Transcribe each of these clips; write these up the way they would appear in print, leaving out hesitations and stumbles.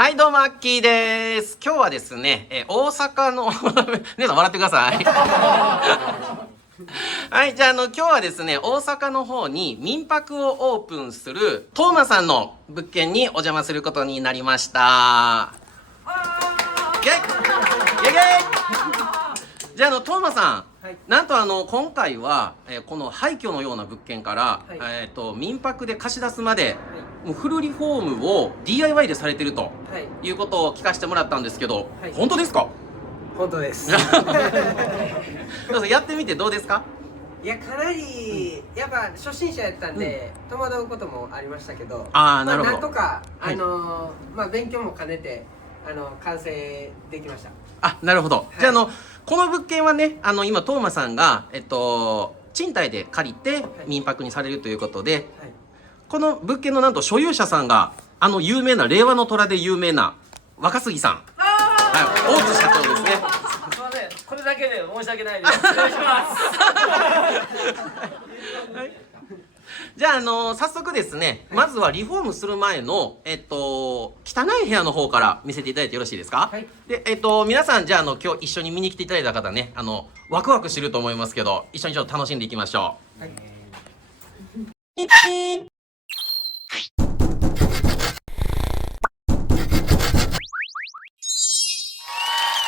はい、どうも、アッキーです。今日はですね、大阪の、皆さん笑ってください。はい、じゃあ、今日はですね、大阪の方に民泊をオープンする、トーマさんの物件にお邪魔することになりました。イェイイェイイェイじゃあ、トーマさん、はい、なんと今回は、この廃墟のような物件から、はい、民泊で貸し出すまで、はい、もうフルリフォームを DIY でされてるとはい、いうことを聞かせてもらったんですけど、はい、本当ですか？本当です。どうぞやってみてどうですか？いや、かなり、やっぱ初心者やったんで、戸惑うこともありましたけど、なるほど。なんとか、はい勉強も兼ねて、完成できました。なるほど。はい、じゃあこの物件はね、今トーマさんが賃貸で借りて民泊にされるということで、はい、この物件のなんと所有者さんが有名な令和の虎で有名な若杉さん、はい、大津社長ですね。すみません、これだけで申し訳ないです。失礼します。はい、じゃあ、早速ですね、まずはリフォームする前の、汚い部屋の方から見せていただいてよろしいですか？はい、で、皆さん、じゃあ、今日一緒に見に来ていただいた方ね、ワクワクしてると思いますけど、一緒にちょっと楽しんでいきましょう。はい、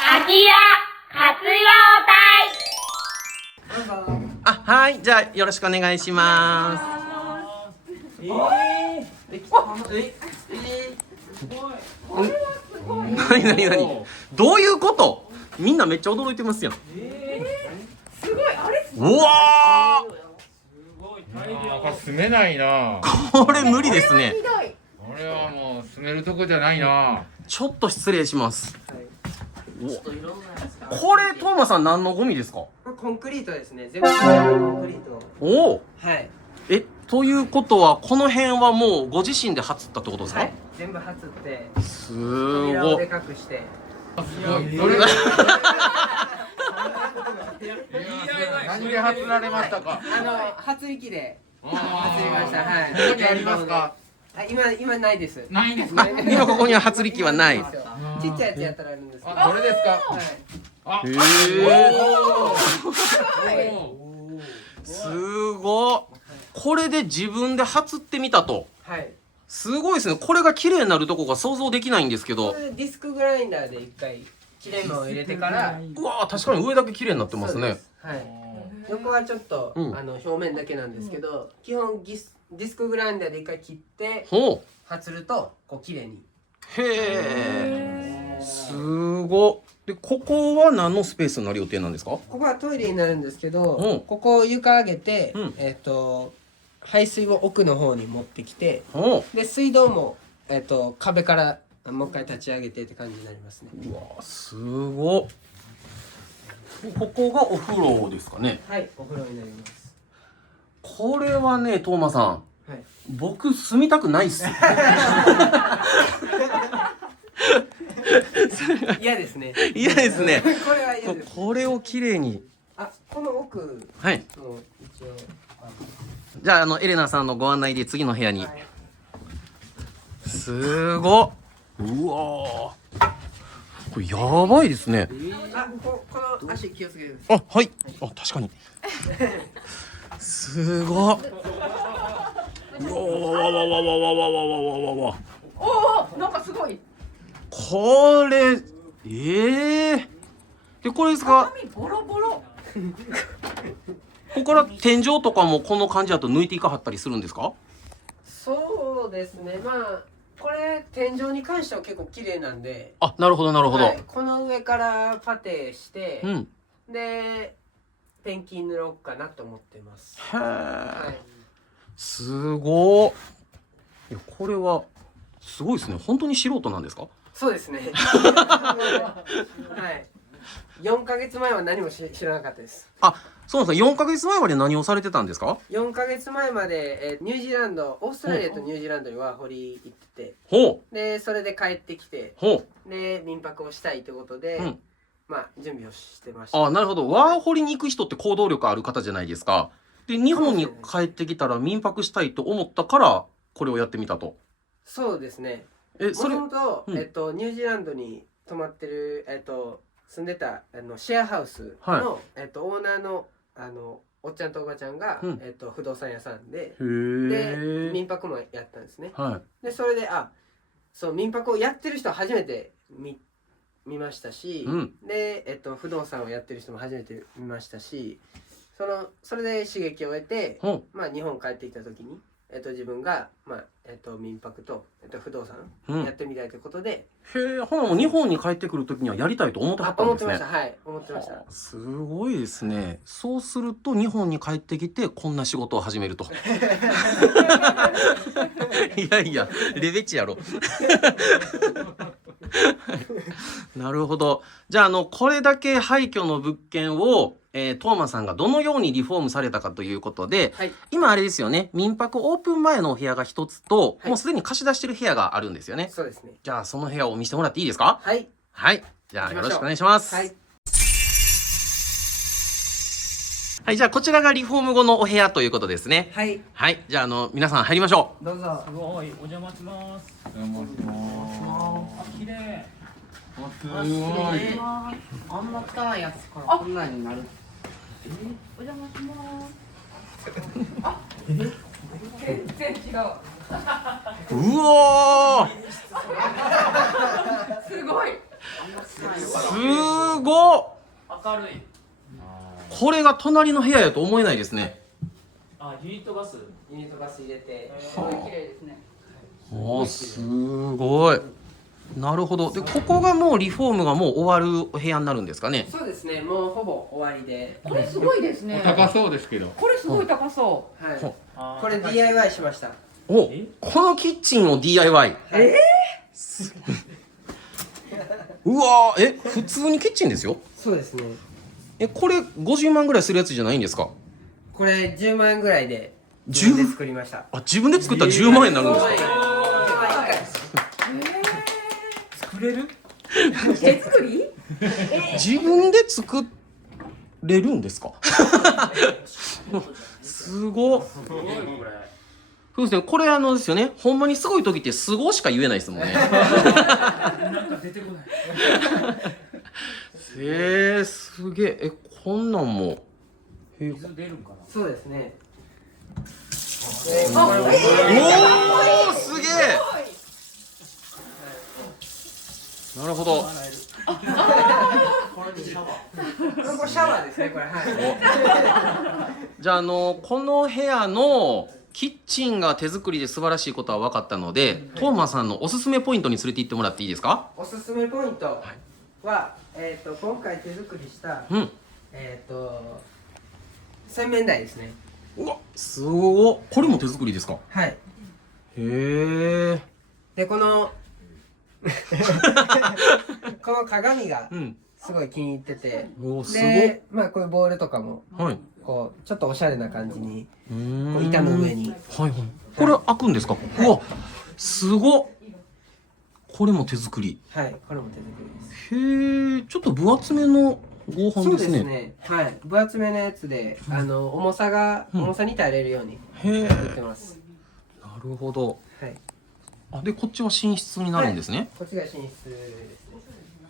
空き家活用どうぞ。はい、じゃあ、よろしくお願いします。何どういうこと？みんなめっちゃ驚いてますやん。すごい、あれうわこれ住めないな。ー、これ無理ですね。ひどい。これはもう住めるとこじゃないな。ちょっと失礼します。はい、これ、トーマさん何のゴミですか？これコンクリートですね。全部コンクリート。おお。はい。ということは、この辺はもうご自身で張ったってことですか？はい、全部貼って、す扉をでごい。かくして。すごい。どれ何で発られましたか。発力で発ありました。はい。ここにありますか。今ないです。ないんですか。今ここには発力はない。ちっちゃいやつやったらあるんですけど。どれですか。はい。あ、へえ。はい。すごい。これで自分で張ってみたと。はい。すごいですね。これが綺麗になるとこが想像できないんですけどこ。れディスクグラインダーで一回切れ目を入れてから。うわー、確かに上だけ綺麗になってますね。はい。横はちょっと、うん表面だけなんですけど、基本ディスクグラインダーで一回切ってほう。発るとこう綺麗に。へえ。すごい。で、ここは何のスペースになる予定なんですか？ここはトイレになるんですけど、うんここを床上げて、うん排水を奥の方に持ってきて、ほで水道も壁からもう一回立ち上げてって感じになりますね。う。うわー、すごい。ここがお風呂ですかね。はい、お風呂になります。これはね、トーマさん。はい。僕住みたくないっす。嫌ですね。嫌ですね。これは嫌です。これを綺麗に。この奥はい。の一応。じゃあ、エレナさんのご案内で次の部屋に。はい、すごっ。うわー。これやばいですね。この足気をつけてください。はい。確かに。すごっ。うわわ。おお、なんかすごい。これ、で、これですか？髪ボロボロ。ここから天井とかもこの感じだと抜いていかはったりするんですか？そうですね。これ天井に関しては結構綺麗なんで。なるほど、なるほど。はい、この上からパテして、うん。でペンキ塗ろうかなと思ってます。へはえ。い。すごっ。いや、これはすごいですね。本当に素人なんですか？そうですね。はい。4ヶ月前は何も知らなかったです。そうなんですか。4ヶ月前まで何をされてたんですか4ヶ月前まで、ニュージーランド、オーストラリアとニュージーランドにワーホリ行ってて、ほでそれで帰ってきて、ほで民泊をしたいということで、うん準備をしてました。なるほど。ワーホリに行く人って行動力ある方じゃないですか。で、日本に帰ってきたら民泊したいと思ったから、これをやってみたと。そうですね。もとそれもと、うんニュージーランドに泊まってる、住んでたシェアハウスの、はいオーナーのおっちゃんとおばちゃんが、うん不動産屋さんで、へでえ民泊もやったんですね。はでそれでそう民泊をやってる人は初めて見ましたし、うんで、不動産をやってる人も初めて見ましたし、それで刺激を得て、いほ日本帰ってきた時に、自分が、民泊と、不動産うんやってみたいということで、へえほなもう日本に帰ってくる時にはやりたいと思ってはったんですね思ってました。はい、思ってました。はあすごいですね。そうすると日本に帰ってきてこんな仕事を始めると。いやいやレベチやろ。なるほど。じゃあこれだけ廃墟の物件を、トーマさんがどのようにリフォームされたかということで、はい、今あれですよね、民泊オープン前のお部屋が一つと、はいもうすでに貸し出してる部屋があるんですよね。そうですね。じゃあその部屋を見せてもらっていいですか？はい、はい。じゃあ行きましょうよろしくお願いします。はい、はい、じゃあこちらがリフォーム後のお部屋ということですね。はい、はい、じゃあ皆さん入りましょどうぞ。すごいお邪魔しますあ綺麗すごい。あんま汚いやつからこんなになる。お邪魔します全然違うう。うおー、すごいすごっ。明るいこれが隣の部屋やと思えないですね。ユニットバスユニットバス入れて、すごい綺麗ですねおー、すごい。なるほど。で、ここがもうリフォームがもう終わるお部屋になるんですかね。そうですね、もうほぼ終わりで。これすごいですね高そうですけど。これすごい高そはい、ほこれ DIY しました。お、このキッチンを DIY。うわー、普通にキッチンですよ。そうですね。これ50万ぐらいするやつじゃないんですか？これ10万円ぐらいで自分で作りました。あ、自分で作ったら10万円になるんですか？作れるう手作り自分で作れるんですか？すごっ。すごいこれそうですね、これですよね、ほんまにすごい時ってすごしか言えないですもんね。なんか出てこないすげえ。こんなんも。水出るんかなそうですね。おお、すげえ。なるほど。これシャワーですね、これ。はい。じゃあこの部屋のキッチンが手作りで素晴らしいことは分かったので、トーマさんのおすすめポイントに連れて行ってもらっていいですか？おすすめポイントは、今回手作りしたうん。洗面台ですね。うわ、すごっ。これも手作りですか？はい。へえ。でこのこの鏡がうん。すごい気に入ってて、おー、すでこういうボールとかもごっ。はい。こうちょっとおしゃれな感じにうーん。こう板の上に。はいはい。これ開くんですか？うわ、すごっ。これも手作り。はい、これも手作りです。へえ、ちょっと分厚めの合板そうでね。ですすね。はい、分厚めのやつで、重さに耐えれるようにへえ。作ってます。なるほど。はい。あ、でこっちは寝室になるんですね。こっちが寝室ですね。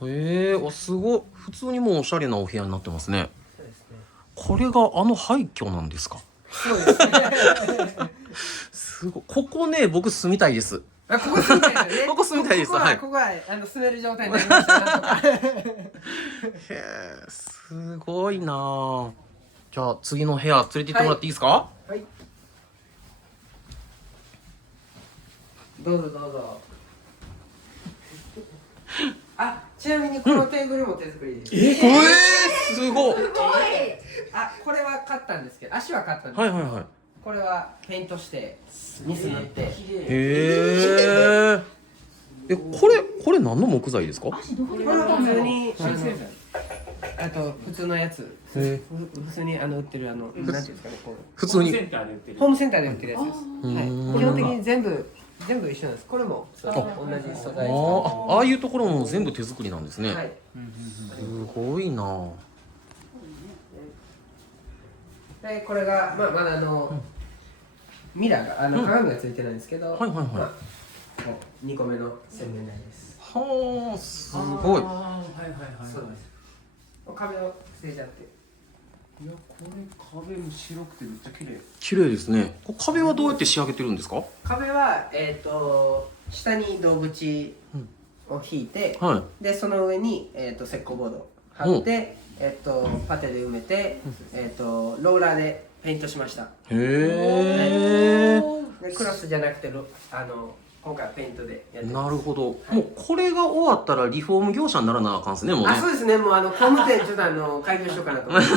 へえ、すごい。普通にもうおしゃれなお部屋になってますね。そうですね。これが廃墟なんですか？そうですね。すごい。ここね、僕住みたいです。ここ住みたいですよね。ここ住みたいですここははいここは住める状態になりました。なんとか。へえ、すごいなあ。じゃあ次の部屋連れて行ってもらっていいですか？はい。どうぞどうぞ。ちなみにこのテーブルも手作りです。すごい。これは買ったんですけど、足は買ったんです。はいはいはい。これはペイントしてニス塗って。へえ。これ何の木材ですか？これは普通にあと普通のやつ。へ普通に売ってるなんていうんですかね、こう普通に。センターで売ってるホームセンターで売ってるやつです。うんはい。基本的に全部一緒なんです。これも同じ素材ああいうところも全部手作りなんですね。はい。すごいなあ。でこれがまだミラーが鏡がついてないんですけど、はいはいはいまあ2個目の洗面台です。はあ、すごい。はいはいはい。そうです。壁を捨てちゃって。いや、これ壁も白くてめっちゃ綺麗。綺麗ですね。これ壁はどうやって仕上げてるんですか？壁は下に銅縁を引いて、はでその上に石膏ボードを貼って、パテで埋めて、ローラーでペイントしました。い。へえ。でクロスじゃなくて今回はペイントでやってます。なるほど。もうこれが終わったらリフォーム業者にならなあかんですね、もうね。あ、そうですね。もう工務店ちょっと開業しようかなと思って。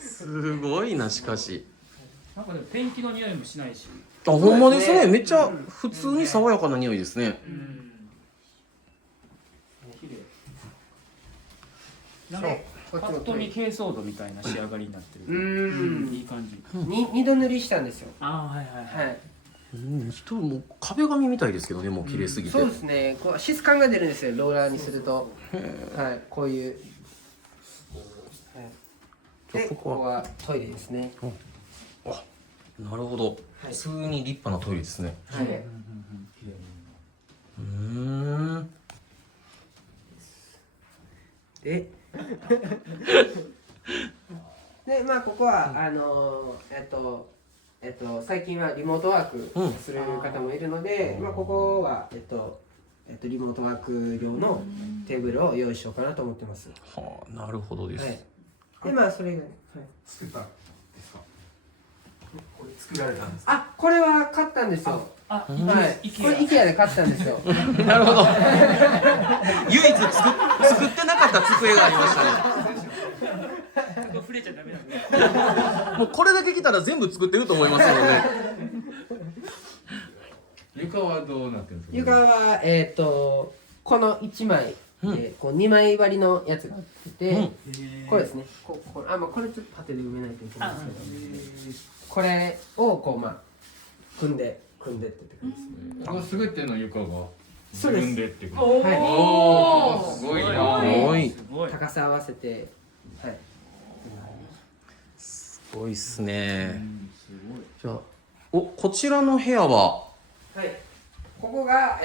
すごいな、しかし。なんかでもペンキの匂いもしないし。あ、ほんまですね。そうですねめっちゃ普通に爽やかな匂いですね。うん。綺麗。なんかこっちもパッと見珪藻土みたいな仕上がりになってる。いい感じ。二度塗りしたんですよ。ああ、はいはいはい。はい。人もう壁紙みたいですけどね、もう綺麗すぎて。そうですね。こう質感が出るんですよ。ローラーにすると。はい。こういう。はい、で、ここはトイレですね。あ、なるほど。普通に立派なトイレですね。はい。で、で、まあここは最近はリモートワークする方もいるので、まあここはリモートワーク用のテーブルを用意しようかなと思ってます。はあ、なるほどです。はい。で、まあそれが、はい、作ったんですか？これ作られたんですか？あ、これは買ったんですよ。あ、はい。これ IKEA で買ったんですよ。なるほど。唯一作ってなかった机がありましたね。触れちゃダメなんで。もうこれだけ来たら全部作ってると思いますよね。床はどうなってるんですか？床はこの1枚でこう2枚割りのやつがあってて、これですね。まあこれちょっとパテで埋めないといけないんですけど、これをこうまあ組んでって感じですね。このすべての床が自そうです分でってことですか？はい。おー、すごいな。すごい。高さ合わせて、はい。すごいっすね。すごい。じゃあ、こちらの部屋は。はい。ここが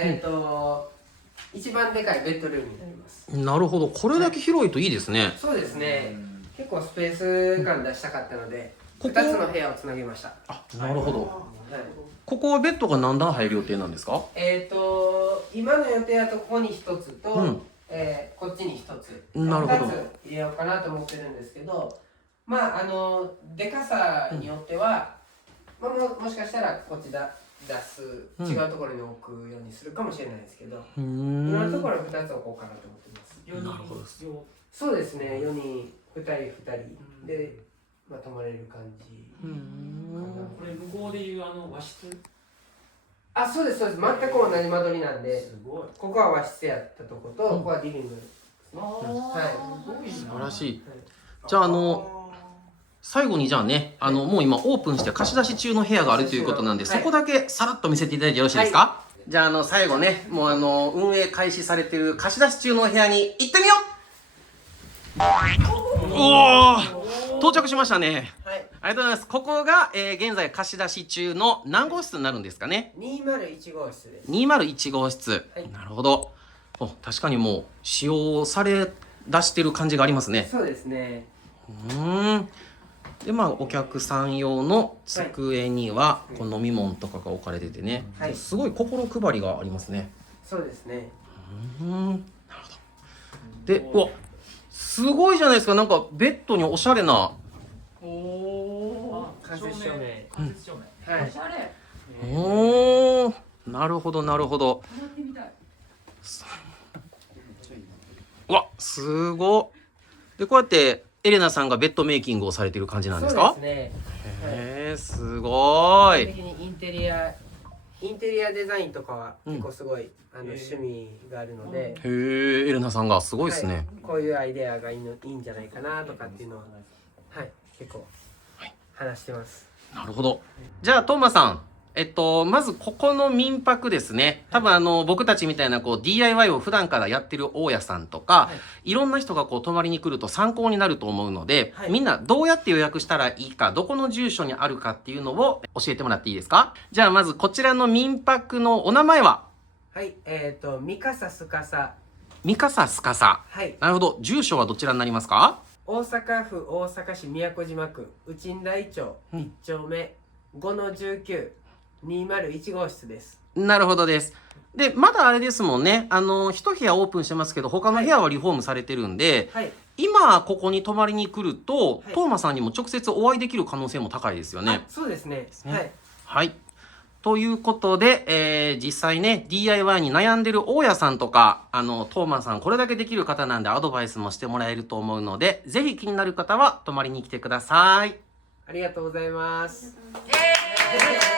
一番でかいベッドルームになります。なるほど、これだけ広いといいですね。そうですね。結構スペース感出したかったので、ここ2つの部屋をつなげました。あ、なるほど。はい。ここはベッドが何段入る予定なんですか？今の予定だとここに1つと、うんこっちに1つ、なるほど2つ入れようかなと思ってるんですけど、まあでかさによっては、まあ、もしかしたらこっち出す、違うところに置くようにするかもしれないですけど、今のところ2つ置こうかなと思ってます。なるほどです。そうですね、4人2人で、まあ、泊まれる感じかな。これ向こうでいう和室。あ、そうですそうです、全く同じ間取りなんで、すごい。ここは和室やったとこと、ここはリビング。は素晴らしい。じゃあ最後にじゃあね、もう今オープンして貸し出し中の部屋があるということなんで、はいそこだけさらっと見せていただいてよろしいですか？じゃあ最後ね、もう運営開始されてる貸し出し中の部屋に行ってみよう。おお、到着しましたね。い。はい。ありがとうございます。ここが、現在貸し出し中の何号室になるんですかね201号室です。？201号室。はいなるほど。確かにもう使用され出してる感じがありますね。そうですね。でお客さん用の机には、こう飲み物とかが置かれててね、はい、すごい心配りがありますね。そうですね。なるほど。で、うわ、すごいじゃないですか。なんかベッドにおしゃれな。間接照明。間接照明。はい。おしゃれ。おお、なるほどなるほど。やってみたい。うわ、すごっ。でこうやってエレナさんがベッドメイキングをされてる感じなんですか？そうですね。すごい。基本的にインテリアデザインとかは結構すごい、趣味があるので、へえ、エレナさんがすごいですね。はい、こういうアイデアがいいんじゃないかなとかっていうのは、はい、結構話してます。なるほど。じゃあトーマさん、まずここの民泊ですね。多分僕たちみたいなDIY を普段からやってる大家さんとか、いろんな人が泊まりに来ると参考になると思うので、みんなどうやって予約したらいいか、どこの住所にあるかっていうのを教えてもらっていいですか？じゃあまずこちらの民泊のお名前は？はい、三笠すかさ。三笠すかさ。はい。なるほど。住所はどちらになりますか？大阪府大阪市宮古島区内台町1丁目5-19 201号室です。なるほどです。で、まだあれですもんね。一部屋オープンしてますけど、他の部屋はリフォームされてるんで、はい。今ここに泊まりに来ると、はいトーマさんにも直接お会いできる可能性も高いですよね。そうですね。ねはい。はい。ということで、実際ね、DIY に悩んでる大家さんとか、トーマさんこれだけできる方なんでアドバイスもしてもらえると思うので、ぜひ気になる方は泊まりに来てください。ありがとうございます。イエーイ